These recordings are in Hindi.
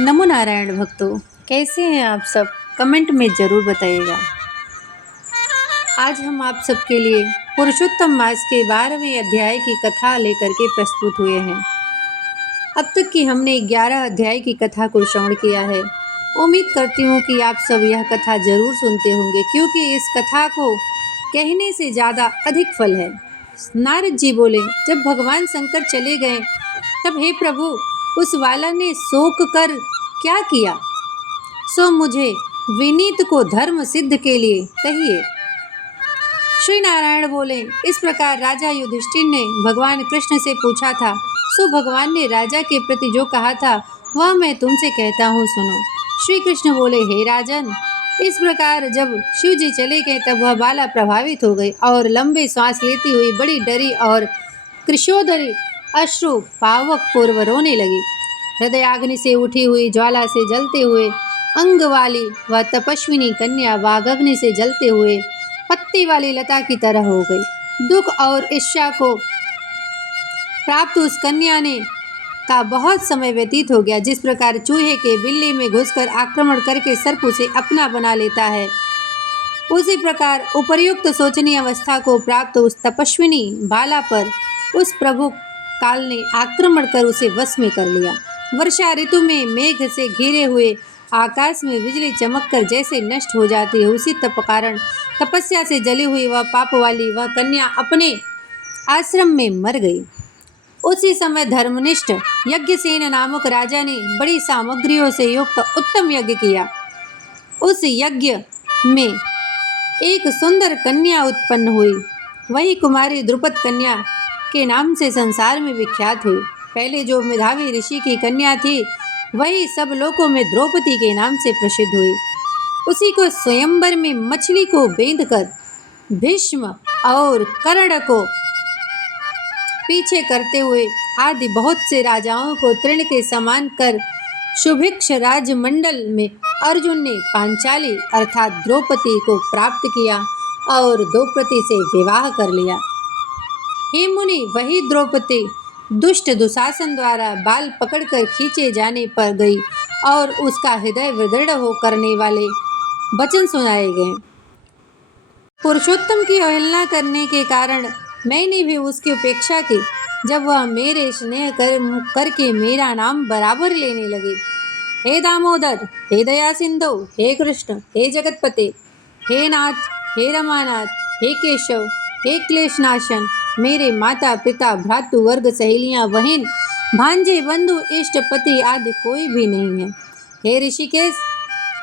नमो नारायण भक्तों, कैसे हैं आप सब? कमेंट में ज़रूर बताइएगा। आज हम आप सबके लिए पुरुषोत्तम मास के 12वें अध्याय की कथा लेकर के प्रस्तुत हुए हैं। अब तक की हमने 11 अध्याय की कथा को श्रवण किया है। उम्मीद करती हूँ कि आप सब यह कथा ज़रूर सुनते होंगे, क्योंकि इस कथा को कहने से ज़्यादा अधिक फल है। नारद जी बोले, जब भगवान शंकर चले गए तब हे प्रभु, उस वाला ने शोक कर क्या किया, सो मुझे विनीत को धर्म सिद्ध के लिए कहिए। श्री नारायण बोले, इस प्रकार राजा युधिष्ठिर ने भगवान कृष्ण से पूछा था, सो भगवान ने राजा के प्रति जो कहा था वह मैं तुमसे कहता हूँ, सुनो। श्री कृष्ण बोले, हे राजन, इस प्रकार जब शिव जी चले गए तब वह बाला प्रभावित हो गई और लंबे श्वास लेती हुई बड़ी डरी और कृशोदरी अश्रु पावक पूर्व रोने लगी। हृदयाग्नि से उठी हुई ज्वाला से जलते हुए अंग वाली व तपस्विनी कन्या वाग्नि से जलते हुए पत्ती वाली लता की तरह हो गई। दुख और ईर्ष्या को प्राप्त उस कन्या ने का बहुत समय व्यतीत हो गया। जिस प्रकार चूहे के बिल्ली में घुसकर आक्रमण करके सर्प उसे अपना बना लेता है, उसी प्रकार उपर्युक्त शोचनीय अवस्था को प्राप्त उस तपस्विनी बाला पर उस प्रभु काल ने आक्रमण कर उसे वश में कर लिया। वर्षा ऋतु में मेघ से घिरे हुए आकाश में बिजली चमककर जैसे नष्ट हो जाती है, उसी कारण तपस्या से जली हुई वह पाप वाली वह कन्या अपने आश्रम में मर गई। उसी समय धर्मनिष्ठ यज्ञसेन नामक राजा ने बड़ी सामग्रियों से युक्त उत्तम यज्ञ किया। उस यज्ञ में एक सुंदर कन्या उत्पन्न हुई। वही कुमारी द्रुपद कन्या के नाम से संसार में विख्यात हुई। पहले जो मेधावी ऋषि की कन्या थी, वही सब लोकों में द्रौपदी के नाम से प्रसिद्ध हुई। उसी को स्वयंवर में मछली को बेंधकर भीष्म और कर्ण को पीछे करते हुए आदि बहुत से राजाओं को तृण के समान कर सुभिक्ष राजमंडल में अर्जुन ने पांचाली अर्थात द्रौपदी को प्राप्त किया और द्रौपदी से विवाह कर लिया। हे मुनि, वही द्रौपदी दुष्ट दुशासन द्वारा बाल पकड़कर खींचे जाने पर गई और उसका हृदय विदृढ़ हो करने वाले वचन सुनाए गए। पुरुषोत्तम की अवहेलना करने के कारण मैंने भी उसकी उपेक्षा की। जब वह मेरे स्नेह करके मेरा नाम बराबर लेने लगी, हे दामोदर, हे दया सिंधु, हे कृष्ण, हे जगतपते, हे नाथ, हे रमानाथ, हे केशव, हे क्लेशनाशन, मेरे माता पिता भ्रातु वर्ग सहेलियां बहन भांजे बंधु इष्ट पति आदि कोई भी नहीं है। हे ऋषिकेश,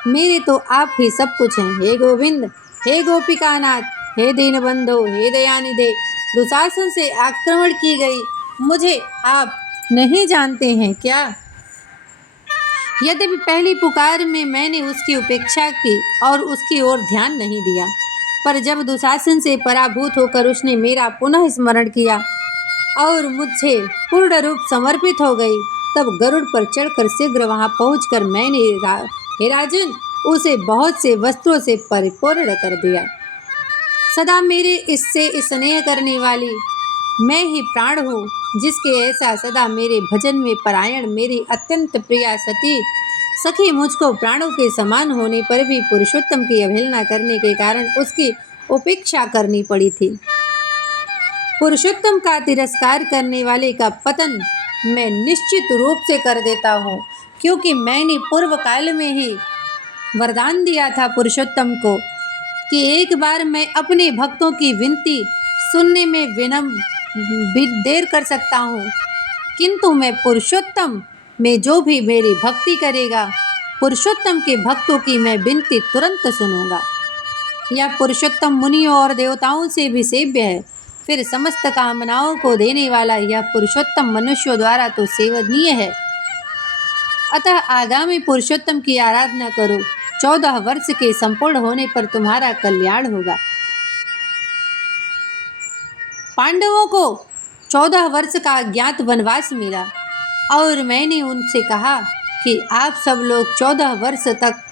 मेरे तो आप ही सब कुछ हैं। हे गोविंद, हे गोपिकानाथ, हे दीनबंधो, हे दयानिधे, दुशासन से आक्रमण की गई मुझे आप नहीं जानते हैं क्या? यद्यपि पहली पुकार में मैंने उसकी उपेक्षा की और उसकी ओर ध्यान नहीं दिया, पर जब दुशासन से पराभूत होकर उसने मेरा पुनः स्मरण किया और मुझसे पूर्ण रूप समर्पित हो गई, तब गरुड़ पर चढ़कर शीघ्र वहां पहुंचकर मैंने हे राजन उसे बहुत से वस्त्रों से परिपूर्ण कर दिया। सदा मेरे इससे स्नेह करने वाली मैं ही प्राण हूँ, जिसके ऐसा सदा मेरे भजन में परायण मेरी अत्यंत प्रिया सखी मुझको प्राणों के समान होने पर भी पुरुषोत्तम की अवहेलना करने के कारण उसकी उपेक्षा करनी पड़ी थी। पुरुषोत्तम का तिरस्कार करने वाले का पतन मैं निश्चित रूप से कर देता हूँ, क्योंकि मैंने पूर्व काल में ही वरदान दिया था पुरुषोत्तम को कि एक बार मैं अपने भक्तों की विनती सुनने में देर कर सकता हूँ, किंतु मैं पुरुषोत्तम में जो भी मेरी भक्ति करेगा, पुरुषोत्तम के भक्तों की मैं विनती तुरंत सुनूंगा। यह पुरुषोत्तम मुनियों और देवताओं से भी सेव्य है। फिर समस्त कामनाओं को देने वाला यह पुरुषोत्तम मनुष्यों द्वारा तो सेवनीय है। अतः आगामी पुरुषोत्तम की आराधना करो। 14 वर्ष के संपूर्ण होने पर तुम्हारा कल्याण होगा। पांडवों को 14 वर्ष का अज्ञात वनवास मिला और मैंने उनसे कहा कि आप सब लोग 14 वर्ष तक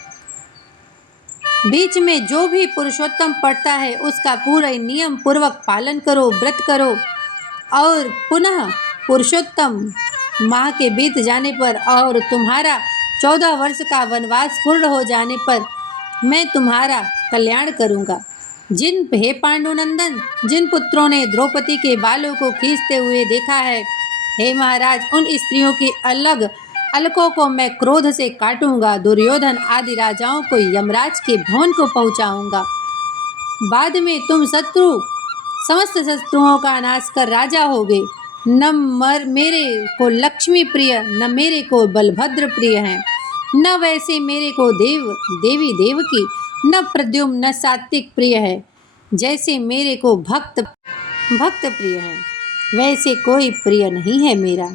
बीच में जो भी पुरुषोत्तम पड़ता है उसका पूरा नियम पूर्वक पालन करो, व्रत करो और पुनः पुरुषोत्तम माह के बीत जाने पर और तुम्हारा 14 वर्ष का वनवास पूर्ण हो जाने पर मैं तुम्हारा कल्याण करूंगा। हे पांडुनंदन, जिन पुत्रों ने द्रौपदी के बालों को खींचते हुए देखा है, हे महाराज, उन स्त्रियों की अलकों को मैं क्रोध से काटूंगा। दुर्योधन आदि राजाओं को यमराज के भवन को पहुंचाऊंगा। बाद में तुम समस्त शत्रुओं का नाश कर राजा होगे। न मेरे को लक्ष्मी प्रिय, न मेरे को बलभद्र प्रिय है, न वैसे मेरे को देवी देवकी, न प्रद्युम्न, न सात्विक प्रिय है। जैसे मेरे को भक्त प्रिय है, वैसे कोई प्रिय नहीं है मेरा।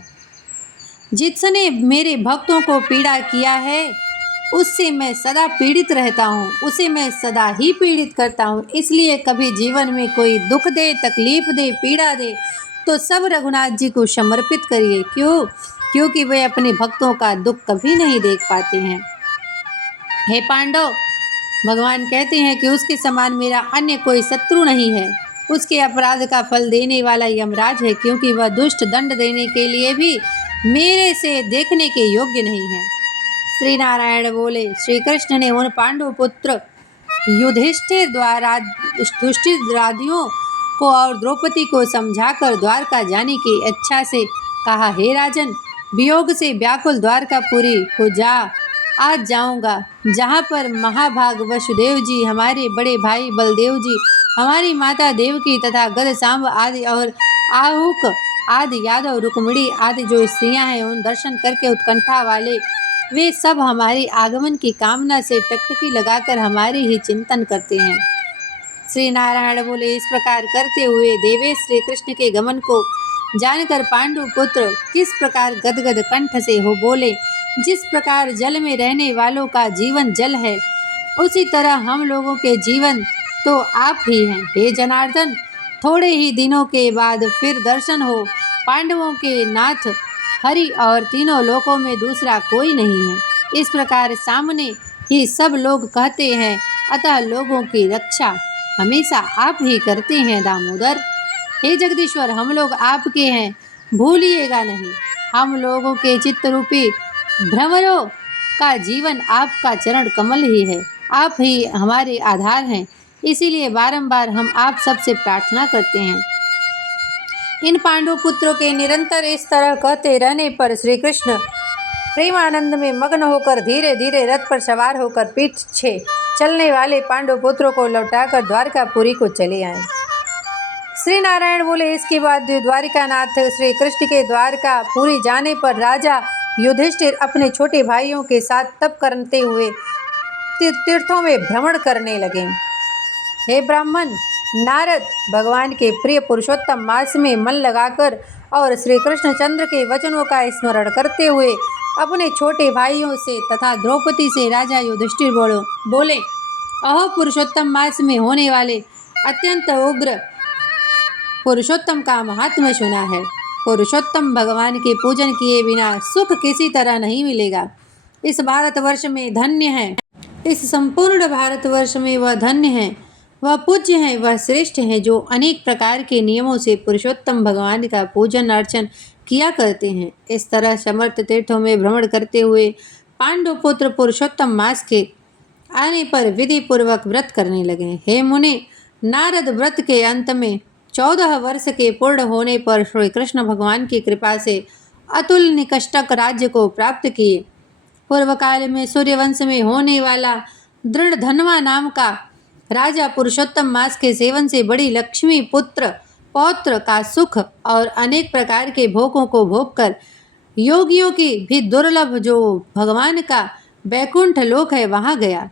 जिसने मेरे भक्तों को पीड़ा किया है, उससे मैं सदा पीड़ित रहता हूँ, उसे मैं सदा ही पीड़ित करता हूँ। इसलिए कभी जीवन में कोई दुख दे, तकलीफ दे, पीड़ा दे, तो सब रघुनाथ जी को समर्पित करिए। क्यों? क्योंकि वे अपने भक्तों का दुख कभी नहीं देख पाते हैं। हे पांडव, भगवान कहते हैं कि उसके समान मेरा अन्य कोई शत्रु नहीं है। उसके अपराध का फल देने वाला यमराज है, क्योंकि वह दुष्ट दंड देने के लिए भी मेरे से देखने के योग्य नहीं है। श्री नारायण बोले, श्री कृष्ण ने उन पांडु पुत्र युधिष्ठिर राधियों को और द्रौपदी को समझाकर द्वारका जाने की इच्छा से कहा, हे राजन, वियोग से व्याकुल द्वारकापुरी को आज जाऊंगा, जहाँ पर महाभाग वसुदेव जी, हमारे बड़े भाई बलदेव जी, हमारी माता देवकी तथा गदसाम्ब आदि और आहुक आदि यादव, रुक्मिणी आदि जो स्त्रियां हैं, उन दर्शन करके उत्कंठा वाले वे सब हमारी आगमन की कामना से टकटकी लगाकर हमारे ही चिंतन करते हैं। श्री नारायण बोले, इस प्रकार करते हुए देवेश श्री कृष्ण के गमन को जानकर पांडु पुत्र किस प्रकार गदगद कंठ से हो बोले, जिस प्रकार जल में रहने वालों का जीवन जल है, उसी तरह हम लोगों के जीवन तो आप ही हैं। हे जनार्दन, थोड़े ही दिनों के बाद फिर दर्शन हो। पांडवों के नाथ हरि और तीनों लोकों में दूसरा कोई नहीं है। इस प्रकार सामने ही सब लोग कहते हैं, अतः लोगों की रक्षा हमेशा आप ही करते हैं दामोदर। हे जगदीश्वर, हम लोग आपके हैं, भूलिएगा नहीं। हम लोगों के चित्त रूपी भ्रमरों का जीवन आपका चरण कमल ही है। आप ही हमारे आधार हैं, इसीलिए बारंबार हम आप सबसे प्रार्थना करते हैं। इन पांडु पुत्रों के निरंतर इस तरह कहते रहने पर श्री कृष्ण प्रेमानंद में मग्न होकर धीरे धीरे रथ पर सवार होकर पीछे चलने वाले पांडु पुत्रों को लौटाकर द्वारकापुरी को चले आए। श्री नारायण बोले, इसके बाद द्वारिकानाथ श्री कृष्ण के द्वारकापुरी जाने पर राजा युधिष्ठिर अपने छोटे भाइयों के साथ तप करते हुए तीर्थों में भ्रमण करने लगे। हे ब्राह्मण, नारद भगवान के प्रिय पुरुषोत्तम मास में मन लगाकर और श्री कृष्णचंद्र के वचनों का स्मरण करते हुए अपने छोटे भाइयों से तथा द्रौपदी से राजा युधिष्ठिर बोले, अहो, पुरुषोत्तम मास में होने वाले अत्यंत उग्र पुरुषोत्तम का महात्म्य सुना है। पुरुषोत्तम भगवान के पूजन किए बिना सुख किसी तरह नहीं मिलेगा। इस भारतवर्ष में धन्य है, इस संपूर्ण भारतवर्ष में वह धन्य है, वह पूज्य है, वह श्रेष्ठ है, जो अनेक प्रकार के नियमों से पुरुषोत्तम भगवान का पूजन अर्चन किया करते हैं। इस तरह समर्थ तीर्थों में भ्रमण करते हुए पांडु पुत्र पुरुषोत्तम मास के आने पर विधि पूर्वक व्रत करने लगे। हे मुने, नारद व्रत के अंत में 14 वर्ष के पूर्ण होने पर श्री कृष्ण भगवान की कृपा से अतुल्य कष्टक राज्य को प्राप्त किए। पूर्व काल में सूर्यवंश में होने वाला दृढ़धनवा नाम का राजा पुरुषोत्तम मास के सेवन से बड़ी लक्ष्मी, पुत्र पौत्र का सुख और अनेक प्रकार के भोगों को भोगकर योगियों की भी दुर्लभ जो भगवान का वैकुंठ लोक है वहाँ गया।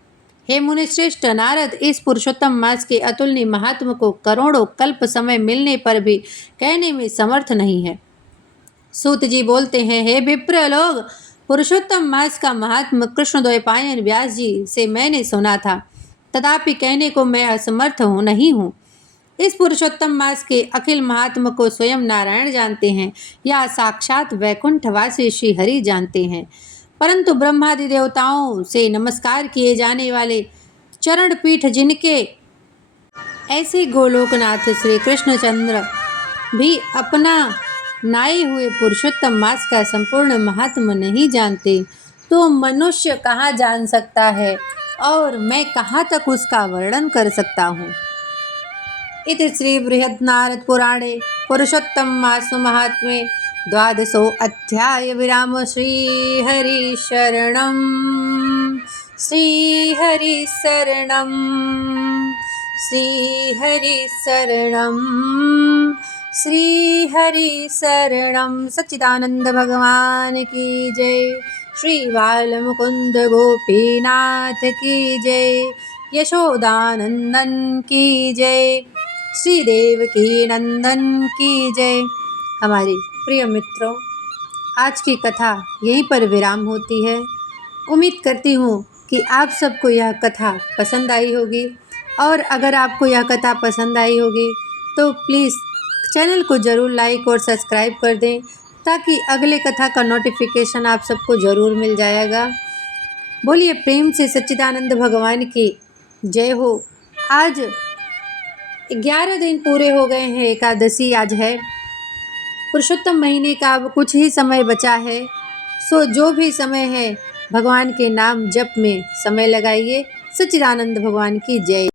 हे मुनिश्रेष्ठ, नारद इस पुरुषोत्तम मास के अतुलनीय महात्म को करोड़ों कल्प समय मिलने पर भी कहने में समर्थ नहीं है। सूत जी बोलते हैं, हे विप्र लोग, पुरुषोत्तम मास का महात्म कृष्णद्वैपायन व्यास जी से मैंने सुना था, तथापि कहने को मैं असमर्थ नहीं हूँ। इस पुरुषोत्तम मास के अखिल महात्म को स्वयं नारायण जानते हैं या साक्षात वैकुंठवासी श्री हरि जानते हैं, परंतु ब्रह्मादि देवताओं से नमस्कार किए जाने वाले चरण पीठ जिनके ऐसे गोलोकनाथ श्री कृष्णचंद्र भी अपना नाए हुए पुरुषोत्तम मास का संपूर्ण महात्म नहीं जानते, तो मनुष्य कहाँ जान सकता है और मैं कहाँ तक उसका वर्णन कर सकता हूँ। इति श्री बृहन्नारद पुराणे पुरुषोत्तम मासु महात्म्ये द्वादशो अध्याय विराम। श्रीहरि शरणं श्रीहरि शरणं श्रीहरि शरणं श्रीहरि शरणं। सच्चिदानंद भगवान की जय। श्री बाल मुकुंद गोपीनाथ की जय। यशोदानंदन की जय। श्री देवकी नंदन की जय। हमारे प्रिय मित्रों, आज की कथा यहीं पर विराम होती है। उम्मीद करती हूँ कि आप सबको यह कथा पसंद आई होगी, और अगर आपको यह कथा पसंद आई होगी तो प्लीज़ चैनल को ज़रूर लाइक और सब्सक्राइब कर दें, ताकि अगले कथा का नोटिफिकेशन आप सबको ज़रूर मिल जाएगा। बोलिए प्रेम से सच्चिदानंद भगवान की जय हो। आज 11 दिन पूरे हो गए हैं, एकादशी आज है। पुरुषोत्तम महीने का अब कुछ ही समय बचा है। सो जो भी समय है भगवान के नाम जप में समय लगाइए। सच्चिदानंद भगवान की जय।